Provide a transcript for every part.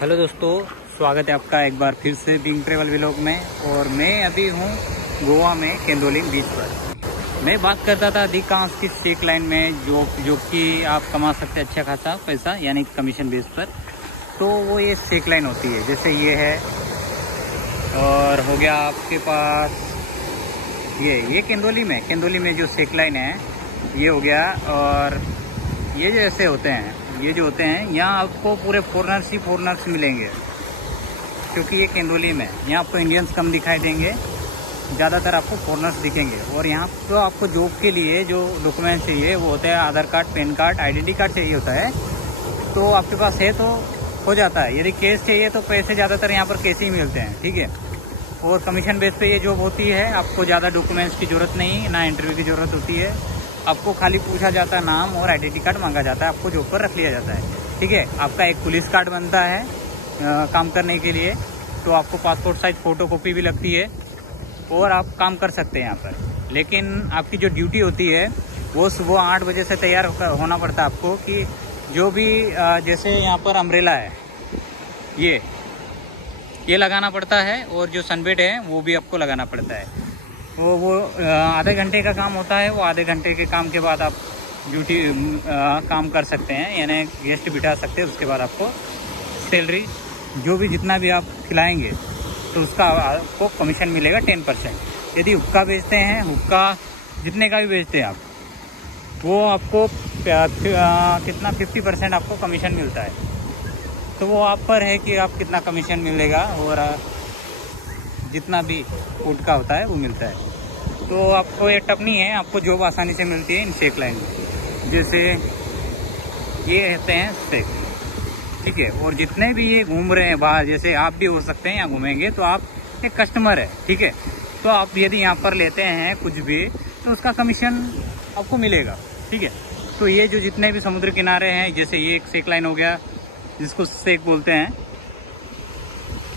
Hello दोस्तों, स्वागत है आपका एक बार फिर से बिंग ट्रेवल व्लॉग में। और मैं अभी हूँ गोवा में केंदोलिम बीच पर। मैं बात करता था अधिकांश की स्टेक लाइन में जो कि आप कमा सकते हैं अच्छा खासा पैसा, यानी कमीशन बेस पर। तो वो ये स्टेक लाइन होती है, जैसे ये है और हो गया आपके पास ये केंदोली में जो स्टेक लाइन है ये हो गया। और ये जो ऐसे होते हैं, ये जो होते हैं यहाँ आपको पूरे फॉरनर्स मिलेंगे, क्योंकि ये केंदोली में यहाँ आपको इंडियंस कम दिखाई देंगे, ज़्यादातर आपको फॉरनर्स दिखेंगे। और यहाँ तो आपको जॉब के लिए जो डॉक्यूमेंट चाहिए वो होता है Aadhaar card, PAN card, identity card चाहिए होता है। तो आपके पास है तो हो जाता है। यदि कैश चाहिए तो पैसे ज़्यादातर यहाँ पर कैश ही मिलते हैं, ठीक है। और कमीशन बेस पे ये जॉब होती है, आपको ज़्यादा डॉक्यूमेंट्स की ज़रूरत नहीं, ना इंटरव्यू की ज़रूरत होती है। आपको खाली पूछा जाता है, नाम और आइडेंटिटी कार्ड मांगा जाता है, आपको जॉब पर रख लिया जाता है, ठीक है। आपका एक पुलिस कार्ड बनता है काम करने के लिए, तो आपको पासपोर्ट साइज फोटोकॉपी भी लगती है और आप काम कर सकते हैं यहाँ पर। लेकिन आपकी जो ड्यूटी होती है वो सुबह 8 बजे से तैयार होना पड़ता है आपको, कि जो भी जैसे यहाँ पर अम्ब्रेला है ये लगाना पड़ता है, और जो सनबेड है वो भी आपको लगाना पड़ता है। वो आधे घंटे का काम होता है। वो आधे घंटे के काम के बाद आप ड्यूटी काम कर सकते हैं, यानी गेस्ट बिठा सकते हैं। उसके बाद आपको सैलरी जो भी जितना भी आप खिलाएंगे तो उसका आपको कमीशन मिलेगा 10%। यदि हुक्का बेचते हैं, हुक्का जितने का भी बेचते हैं आप, वो आपको कितना 50% आपको कमीशन मिलता है। तो वो आप पर है कि आप कितना कमीशन मिलेगा, और जितना भी फूड का होता है वो मिलता है। तो आपको ये टपनी है, आपको जॉब आसानी से मिलती है इन शेक लाइन में। जैसे ये रहते हैं शेक, ठीक है। और जितने भी ये घूम रहे हैं बाहर, जैसे आप भी हो सकते हैं यहाँ घूमेंगे, तो आप एक कस्टमर है, ठीक है। तो आप यदि यहाँ पर लेते हैं कुछ भी तो उसका कमीशन आपको मिलेगा, ठीक है। तो ये जो जितने भी समुद्र किनारे हैं, जैसे ये एक शेक लाइन हो गया जिसको शेक बोलते हैं,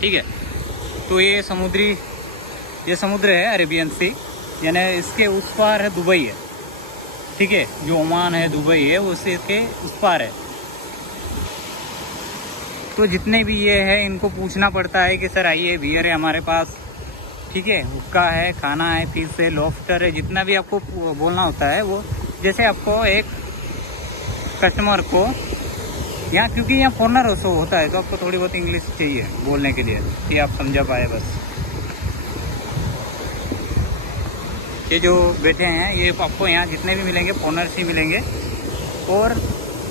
ठीक है। तो ये समुद्र है अरेबियन सी, यानी इसके उस पार है दुबई है, ठीक है। जो ओमान है, दुबई है, उसके उस पार है। तो जितने भी ये है इनको पूछना पड़ता है कि सर आइए, बियर है हमारे पास, ठीक है, हुक्का है, खाना है, फिश है, लॉबस्टर है, जितना भी आपको बोलना होता है वो। जैसे आपको एक कस्टमर को यहाँ, क्योंकि यहाँ फॉरनर होता है, तो आपको थोड़ी बहुत इंग्लिश चाहिए बोलने के लिए कि आप समझा पाए बस। ये जो बैठे हैं ये आपको यहाँ जितने भी मिलेंगे फॉरनर्स ही मिलेंगे, और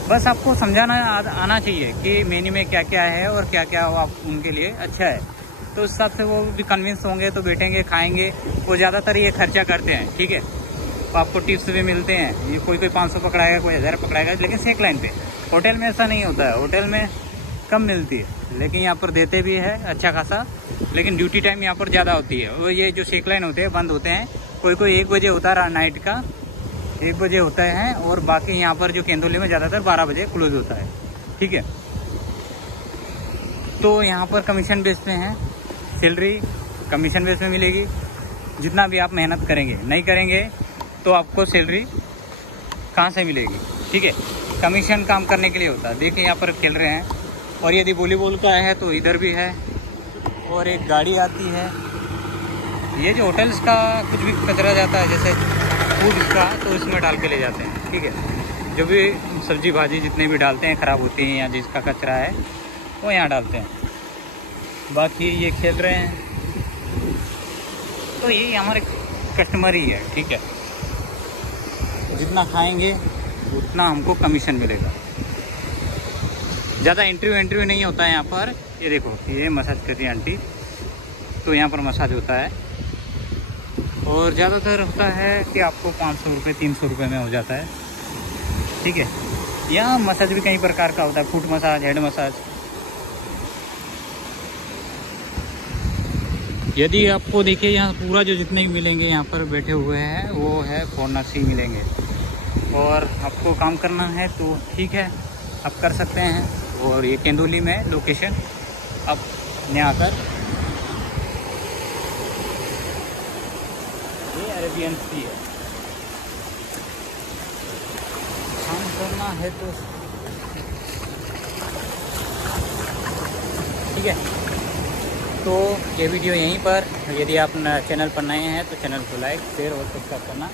बस आपको समझाना आना चाहिए कि मेन्यू में क्या क्या है और क्या क्या आप उनके लिए अच्छा है। तो उस हिसाब से वो भी कन्विंस होंगे, तो बैठेंगे, खाएंगे। वो ज़्यादातर ये खर्चा करते हैं, ठीक है। तो आपको टिप्स भी मिलते हैं, ये कोई 500 पकड़ाएगा, कोई 1000 पकड़ाएगा। लेकिन शेक लाइन पे, होटल में ऐसा नहीं होता है, होटल में कम मिलती है, लेकिन यहाँ पर देते भी है अच्छा खासा। लेकिन ड्यूटी टाइम यहाँ पर ज़्यादा होती है। और ये जो शेक लाइन होते हैं बंद होते हैं, कोई 1 बजे होता है, नाइट का 1 बजे होता है। और बाकी यहाँ पर जो केंदोली में ज़्यादातर 12 बजे क्लोज होता है, ठीक है। तो यहाँ पर कमीशन बेस पे हैं, सैलरी कमीशन बेस में मिलेगी। जितना भी आप मेहनत करेंगे, नहीं करेंगे तो आपको सैलरी कहाँ से मिलेगी, ठीक है। कमीशन काम करने के लिए होता है। देखिए यहाँ पर खेल रहे हैं। और यदि वॉलीबॉल का है तो इधर भी है, और एक गाड़ी आती है। ये जो होटल्स का कुछ भी कचरा जाता है, जैसे फूड का, तो इसमें डाल के ले जाते हैं, ठीक है। जो भी सब्जी भाजी जितने भी डालते हैं ख़राब होती हैं, या जिसका कचरा है वो यहाँ डालते हैं। बाकी ये खेल रहे हैं, तो ये हमारे कस्टमर ही है, ठीक है। जितना खाएंगे उतना हमको कमीशन मिलेगा। ज़्यादा इंटरव्यू नहीं होता है यहाँ पर। ये देखो, ये मसाज कर रही है आंटी, तो यहाँ पर मसाज होता है। और ज़्यादातर होता है कि आपको 500 रुपये 300 रुपये में हो जाता है, ठीक है। यहाँ मसाज भी कई प्रकार का होता है, फुट मसाज, हेड मसाज। यदि आपको देखिए यहाँ पूरा जो जितने भी मिलेंगे यहाँ पर बैठे हुए हैं वो है फॉरनर्स ही मिलेंगे। और आपको काम करना है तो ठीक है, आप कर सकते हैं। और ये केंदोली में लोकेशन आप यहाँ आकर, ये अरेबियन सी है, काम करना है तो ठीक है। तो ये वीडियो यहीं पर, यदि आप चैनल पर नए हैं तो चैनल को लाइक शेयर और सब्सक्राइब करना